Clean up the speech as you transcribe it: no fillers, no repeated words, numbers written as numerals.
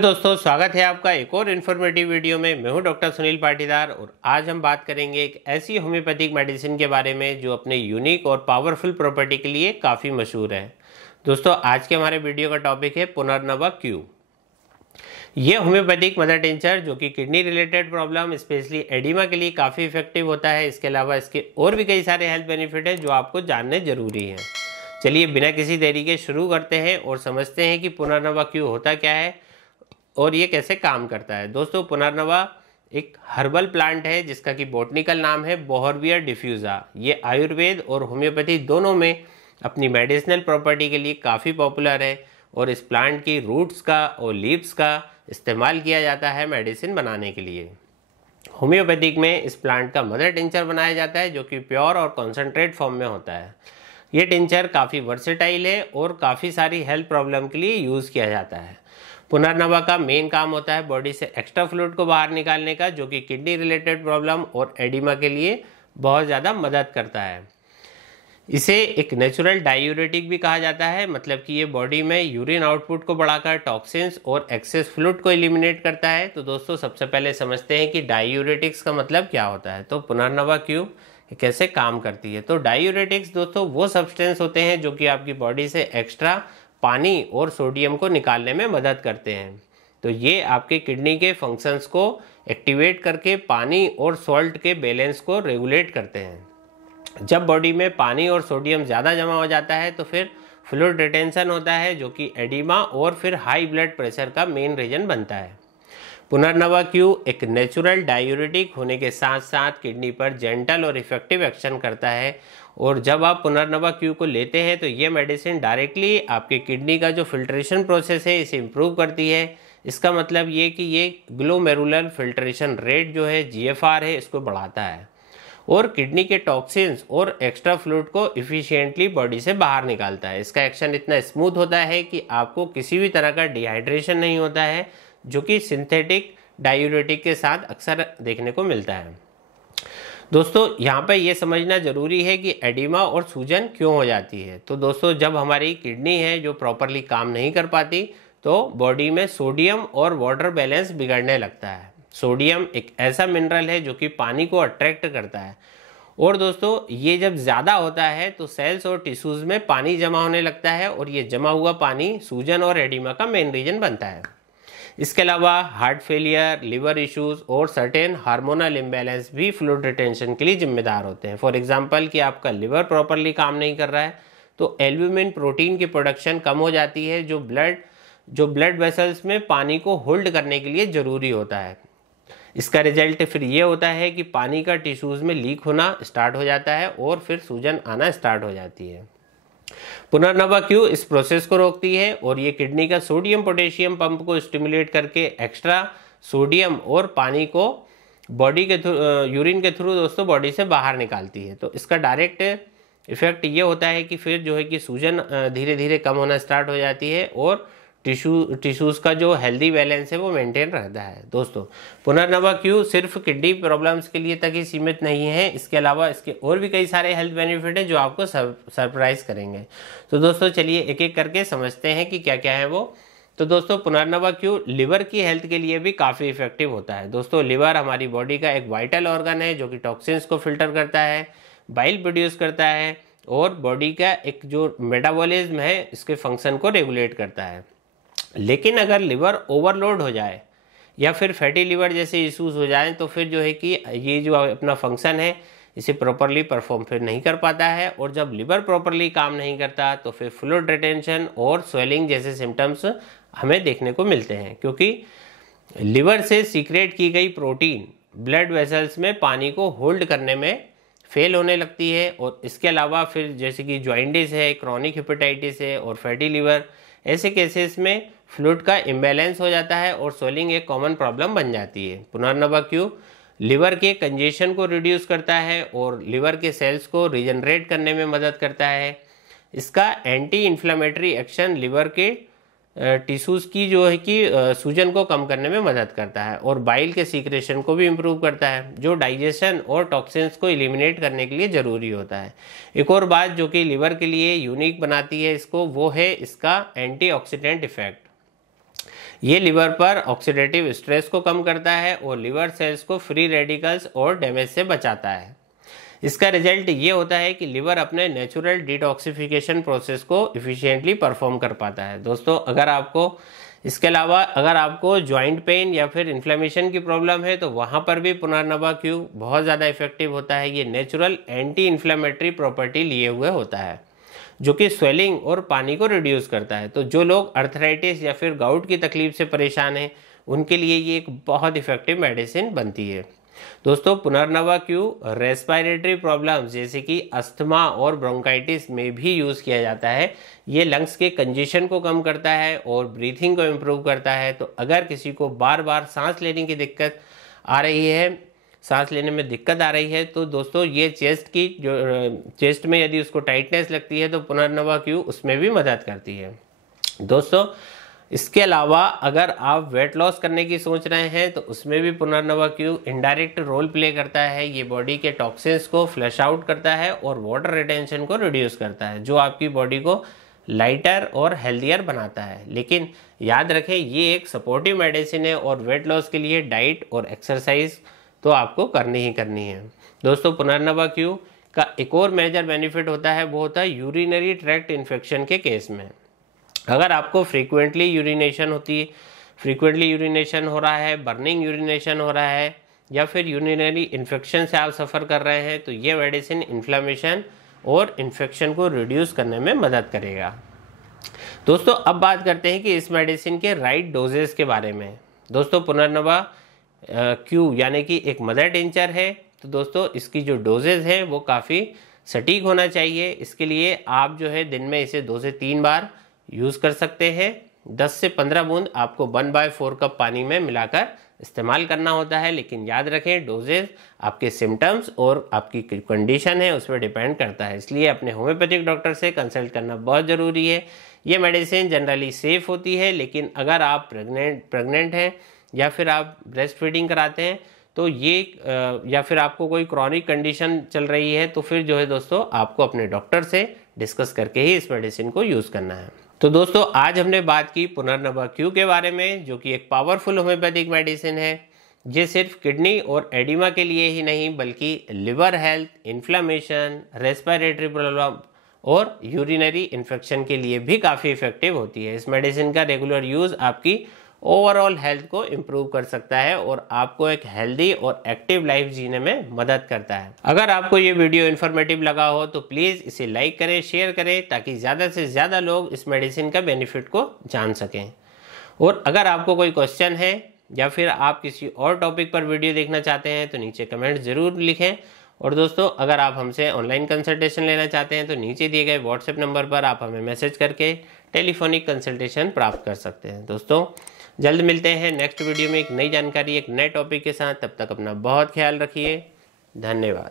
Hello दोस्तों, स्वागत है आपका एक और इन्फॉर्मेटिव वीडियो में। मैं हूं डॉक्टर सुनील पाटीदार और आज हम बात करेंगे एक ऐसी होम्योपैथिक मेडिसिन के बारे में जो अपने यूनिक और पावरफुल प्रॉपर्टी के लिए काफ़ी मशहूर है। दोस्तों, आज के हमारे वीडियो का टॉपिक है पुनर्नवा क्यू। ये होम्योपैथिक मदर टिंचर जो कि kidney related problem specially oedema के लिए काफ़ी इफेक्टिव होता है। इसके अलावा इसके और भी कई सारे हेल्थ बेनिफिट हैं जो आपको जानने जरूरी हैं। चलिए बिना किसी देरी के शुरू करते हैं और समझते हैं कि पुनर्नवा क्यू होता क्या है और ये कैसे काम करता है। दोस्तों, पुनर्नवा एक हर्बल प्लांट है जिसका कि बॉटनिकल नाम है बोहरविया डिफ्यूजा। ये आयुर्वेद और होम्योपैथी दोनों में अपनी मेडिसिनल प्रॉपर्टी के लिए काफ़ी पॉपुलर है और इस प्लांट की रूट्स का और लीव्स का इस्तेमाल किया जाता है मेडिसिन बनाने के लिए। होम्योपैथिक में इस प्लांट का मदर टिंचर बनाया जाता है जो कि प्योर और कॉन्सेंट्रेट फॉर्म में होता है। ये टिंचर काफ़ी वर्सेटाइल है और काफ़ी सारी हेल्थ प्रॉब्लम के लिए यूज़ किया जाता है। पुनर्नवा का मेन काम होता है बॉडी से एक्स्ट्रा फ्लूइड को बाहर निकालने का, जो कि किडनी रिलेटेड प्रॉब्लम और एडिमा के लिए बहुत ज़्यादा मदद करता है। इसे एक नेचुरल डायूरेटिक भी कहा जाता है, मतलब कि ये बॉडी में यूरिन आउटपुट को बढ़ाकर टॉक्सिन्स और एक्सेस फ्लूइड को एलिमिनेट करता है। तो दोस्तों, सबसे पहले समझते हैं कि डायूरेटिक्स का मतलब क्या होता है। तो पुनर्नवा क्यू कैसे काम करती है। तो डायूरेटिक्स दोस्तों वो सब्सटेंस होते हैं जो कि आपकी बॉडी से एक्स्ट्रा पानी और सोडियम को निकालने में मदद करते हैं। तो ये आपके किडनी के फंक्शंस को एक्टिवेट करके पानी और सॉल्ट के बैलेंस को रेगुलेट करते हैं। जब बॉडी में पानी और सोडियम ज़्यादा जमा हो जाता है तो फिर फ्लूइड रिटेंशन होता है जो कि एडिमा और फिर हाई ब्लड प्रेशर का मेन रीजन बनता है। पुनर्नवा क्यू एक नेचुरल डायूरेटिक होने के साथ साथ किडनी पर जेंटल और इफेक्टिव एक्शन करता है। और जब आप पुनर्नवा क्यू को लेते हैं तो ये मेडिसिन डायरेक्टली आपके किडनी का जो फिल्ट्रेशन प्रोसेस है इसे इम्प्रूव करती है। इसका मतलब ये कि ये ग्लोमेरुलर फिल्ट्रेशन रेट जो है GFR है इसको बढ़ाता है और किडनी के टॉक्सिन्स और एक्स्ट्रा फ्लूइड को इफिशिएंटली बॉडी से बाहर निकालता है। इसका एक्शन इतना स्मूथ होता है कि आपको किसी भी तरह का डिहाइड्रेशन नहीं होता है, जो कि सिंथेटिक डायूरेटिक के साथ अक्सर देखने को मिलता है। दोस्तों, यहाँ पर यह समझना जरूरी है कि एडिमा और सूजन क्यों हो जाती है। तो दोस्तों, जब हमारी किडनी है जो प्रॉपरली काम नहीं कर पाती तो बॉडी में सोडियम और वाटर बैलेंस बिगड़ने लगता है। सोडियम एक ऐसा मिनरल है जो कि पानी को अट्रैक्ट करता है और दोस्तों ये जब ज़्यादा होता है तो सेल्स और टिश्यूज़ में पानी जमा होने लगता है और ये जमा हुआ पानी सूजन और एडिमा का मेन रीजन बनता है। इसके अलावा हार्ट फेलियर, लिवर इश्यूज और सर्टेन हार्मोनल इम्बैलेंस भी फ्लूइड रिटेंशन के लिए जिम्मेदार होते हैं। फॉर एग्जांपल कि आपका लिवर प्रॉपरली काम नहीं कर रहा है तो एल्ब्यूमिन प्रोटीन की प्रोडक्शन कम हो जाती है जो ब्लड वेसल्स में पानी को होल्ड करने के लिए ज़रूरी होता है। इसका रिजल्ट फिर ये होता है कि पानी का टिश्यूज़ में लीक होना स्टार्ट हो जाता है और फिर सूजन आना स्टार्ट हो जाती है। पुनर्नवा क्यू इस प्रोसेस को रोकती है और ये किडनी का सोडियम पोटेशियम पंप को स्टिमुलेट करके एक्स्ट्रा सोडियम और पानी को बॉडी के यूरिन के थ्रू दोस्तों बॉडी से बाहर निकालती है। तो इसका डायरेक्ट इफेक्ट ये होता है कि फिर जो है कि सूजन धीरे धीरे कम होना स्टार्ट हो जाती है और टिश्यूज़ का जो हेल्दी बैलेंस है वो मेंटेन रहता है। दोस्तों, पुनर्नवा क्यू सिर्फ किडनी प्रॉब्लम्स के लिए तक ही सीमित नहीं है, इसके अलावा इसके और भी कई सारे हेल्थ बेनिफिट हैं जो आपको सरप्राइज करेंगे। तो दोस्तों चलिए एक एक करके समझते हैं कि क्या क्या है वो। तो दोस्तों, पुनर्नवा क्यू लिवर की हेल्थ के लिए भी काफ़ी इफेक्टिव होता है। दोस्तों, लिवर हमारी बॉडी का एक वाइटल ऑर्गन है जो कि टॉक्सिन्स को फिल्टर करता है, बाइल प्रोड्यूस करता है और बॉडी का एक जो मेटाबॉलिज्म है इसके फंक्शन को रेगुलेट करता है। लेकिन अगर लिवर ओवरलोड हो जाए या फिर फैटी लिवर जैसे इश्यूज हो जाएं तो फिर जो है कि ये जो अपना फंक्शन है इसे प्रॉपरली परफॉर्म फिर नहीं कर पाता है और जब लिवर प्रॉपरली काम नहीं करता तो फिर फ्लूइड रिटेंशन और स्वेलिंग जैसे सिम्टम्स हमें देखने को मिलते हैं, क्योंकि लिवर से सीक्रेट की गई प्रोटीन ब्लड वेसल्स में पानी को होल्ड करने में फेल होने लगती है। और इसके अलावा फिर जैसे कि जॉइंटिस है, क्रॉनिक हेपेटाइटिस है और फैटी लिवर, ऐसे केसेस में फ्लूइड का इम्बैलेंस हो जाता है और स्वेलिंग एक कॉमन प्रॉब्लम बन जाती है। पुनर्नवा क्यू लिवर के कंजेशन को रिड्यूस करता है और लिवर के सेल्स को रीजनरेट करने में मदद करता है। इसका एंटी इन्फ्लेमेटरी एक्शन लिवर के टिश्यूज़ की जो है कि सूजन को कम करने में मदद करता है और बाइल के सीक्रेशन को भी इम्प्रूव करता है जो डाइजेशन और टॉक्सिन्स को एलिमिनेट करने के लिए ज़रूरी होता है। एक और बात जो कि लिवर के लिए यूनिक बनाती है इसको, वो है इसका एंटीऑक्सीडेंट इफेक्ट। ये लिवर पर ऑक्सीडेटिव स्ट्रेस को कम करता है और लिवर सेल्स को फ्री रेडिकल्स और डैमेज से बचाता है। इसका रिजल्ट ये होता है कि लिवर अपने नेचुरल डिटॉक्सिफिकेशन प्रोसेस को इफ़िशिएंटली परफॉर्म कर पाता है। दोस्तों, इसके अलावा अगर आपको जॉइंट पेन या फिर इन्फ्लेमेशन की प्रॉब्लम है तो वहाँ पर भी पुनर्नवा क्यू बहुत ज़्यादा इफेक्टिव होता है। ये नेचुरल एंटी इन्फ्लेमेटरी प्रॉपर्टी लिए हुए होता है जो कि स्वेलिंग और पानी को रिड्यूस करता है। तो जो लोग अर्थराइटिस या फिर गाउट की तकलीफ से परेशान हैं उनके लिए ये एक बहुत इफेक्टिव मेडिसिन बनती है। दोस्तों, पुनर्नवा क्यू रेस्पिरेटरी प्रॉब्लम्स जैसे कि अस्थमा और ब्रोंकाइटिस में भी यूज़ किया जाता है। ये लंग्स के कंजेशन को कम करता है और ब्रीथिंग को इम्प्रूव करता है। तो अगर किसी को बार बार सांस लेने की दिक्कत आ रही है, सांस लेने में दिक्कत आ रही है, तो दोस्तों ये चेस्ट में यदि उसको टाइटनेस लगती है तो पुनर्नवा क्यू उसमें भी मदद करती है। दोस्तों, इसके अलावा अगर आप वेट लॉस करने की सोच रहे हैं तो उसमें भी पुनर्नवा क्यू इनडायरेक्ट रोल प्ले करता है। ये बॉडी के टॉक्सिन्स को फ्लश आउट करता है और वाटर रिटेंशन को रिड्यूस करता है, जो आपकी बॉडी को लाइटर और हेल्दियर बनाता है। लेकिन याद रखें, ये एक सपोर्टिव मेडिसिन है और वेट लॉस के लिए डाइट और एक्सरसाइज तो आपको करनी ही करनी है। दोस्तों, पुनर्नवा क्यू का एक और मेजर बेनिफिट होता है, वो होता है यूरिनरी ट्रैक्ट इन्फेक्शन के केस में। अगर आपको फ्रीक्वेंटली यूरिनेशन हो रहा है, बर्निंग यूरिनेशन हो रहा है या फिर यूरिनरी इन्फेक्शन से आप सफ़र कर रहे हैं तो ये मेडिसिन इन्फ्लेमेशन और इन्फेक्शन को रिड्यूस करने में मदद करेगा। दोस्तों, अब बात करते हैं कि इस मेडिसिन के राइट डोजेस के बारे में। दोस्तों, पुनर्नवा क्यू यानी कि एक मदर टिंचर है, तो दोस्तों इसकी जो डोजेज है वो काफ़ी सटीक होना चाहिए। इसके लिए आप जो है दिन में इसे 2 से 3 बार यूज़ कर सकते हैं। 10 से 15 बूंद आपको 1/4 कप पानी में मिलाकर इस्तेमाल करना होता है। लेकिन याद रखें, डोजेज आपके सिम्टम्स और आपकी कंडीशन है उस पर डिपेंड करता है, इसलिए अपने होम्योपैथिक डॉक्टर से कंसल्ट करना बहुत ज़रूरी है। ये मेडिसिन जनरली सेफ़ होती है, लेकिन अगर आप प्रेग्नेंट हैं या फिर आप ब्रेस्ट फीडिंग कराते हैं तो या फिर आपको कोई क्रॉनिक कंडीशन चल रही है तो फिर जो है दोस्तों आपको अपने डॉक्टर से डिस्कस करके ही इस मेडिसिन को यूज़ करना है। तो दोस्तों, आज हमने बात की पुनर्नवा क्यू के बारे में, जो कि एक पावरफुल होम्योपैथिक मेडिसिन है। ये सिर्फ किडनी और एडिमा के लिए ही नहीं बल्कि liver health, inflammation, respiratory problem और यूरिनरी इन्फेक्शन के लिए भी काफ़ी इफेक्टिव होती है। इस मेडिसिन का रेगुलर यूज़ आपकी ओवरऑल हेल्थ को इम्प्रूव कर सकता है और आपको एक हेल्दी और एक्टिव लाइफ जीने में मदद करता है। अगर आपको ये वीडियो इन्फॉर्मेटिव लगा हो तो प्लीज़ इसे लाइक करें, शेयर करें, ताकि ज़्यादा से ज़्यादा लोग इस मेडिसिन का बेनिफिट को जान सकें। और अगर आपको कोई क्वेश्चन है या फिर आप किसी और टॉपिक पर वीडियो देखना चाहते हैं तो नीचे कमेंट ज़रूर लिखें। और दोस्तों, अगर आप हमसे ऑनलाइन कंसल्टेशन लेना चाहते हैं तो नीचे दिए गए व्हाट्सएप नंबर पर आप हमें मैसेज करके टेलीफोनिक कंसल्टेशन प्राप्त कर सकते हैं। दोस्तों, जल्द मिलते हैं नेक्स्ट वीडियो में एक नई जानकारी, एक नए टॉपिक के साथ। तब तक अपना बहुत ख्याल रखिए। धन्यवाद।